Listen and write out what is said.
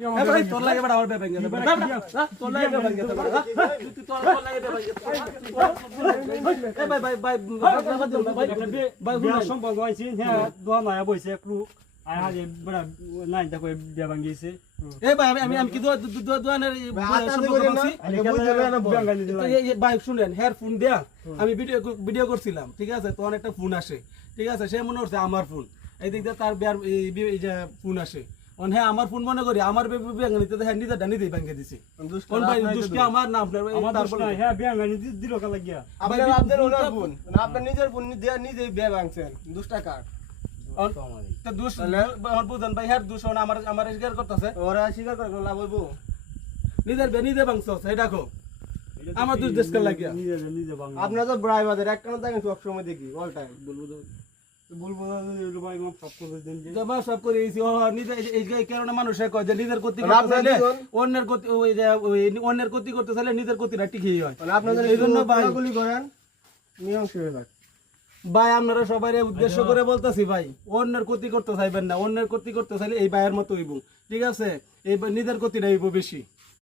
এ ভাই তোর লাগে বড় আমার বে ভাঙ্গে তোর লাগে বে ভাঙ্গে তোর লাগে বে ভাঙ্গে এ ভাই ভাই ভাই ভাই বিয়া সম্পর্ক হয়েছে হ্যাঁ দোয়া নয়া বইছে একটু আর হাজে বড় নাই দেখো বিয়া ভাঙ্গিছে এ ভাই আমি আমি কি দোয়ানের সম্পর্ক করছি ভাই শুনেন হেয়ার ফোন দেয়া আমি ভিডিও করছিলাম ঠিক আছে তখন একটা ফোন আসে ঠিক আছে সে মনে হচ্ছে আমার ফোন এই দিক দিয়ে তার এই যে ফোন আসে হ্যাঁ আমার ফোন মনে করি আমার ব্যাঙ্গে নিতে হ্যাঁ নিজে ডানি দিয়ে ব্যাঙ্গে দিছি কোন ভাই দুষ্টি আমার না আপনার তারপর হ্যাঁ বিয়া ভাঙ্গি দিল কালা গিয়া আপনার ওনার ফোন না আপনার নিজের ফোন দিয়ে নিজেই বিয়া ভাঙছেন 2 টাকা তা দুষ বুঝেন ভাই হ্যাঁ দুষ আমার আমার স্বীকার করতেছে ওরা স্বীকার করে লাভ হইব নিজে ভাঙছস এই দেখো আমার দুষ দেশকাল লাগিয়া নিজে ভাঙ্গি আপনার তো ব্রাই বাজার এক কারণে দেখেন সব সময় দেখি অল টাইম বলবো না ভাই আমার সব করে দেন যে জমা সব করে দিয়েছি নিজে এই কারণে মানুষে কয় যে নিজের ক্ষতি করতে চাইলে অন্যের ক্ষতি ওই যে অন্যের ক্ষতি করতে চাইলে নিজের ক্ষতিটা টিকেই হয় আপনাদের এই জন্য গুলি করেন নিয়ম শুরু হয় ভাই আপনারা সবাই উদ্দেশ্য করে বলতেছি ভাই অন্যের ক্ষতি করতে চাইবেন না অন্যের ক্ষতি করতে চাইলে এই ভাইয়ের মতো হইব ঠিক আছে এই নিজের ক্ষতিটা হইব বেশি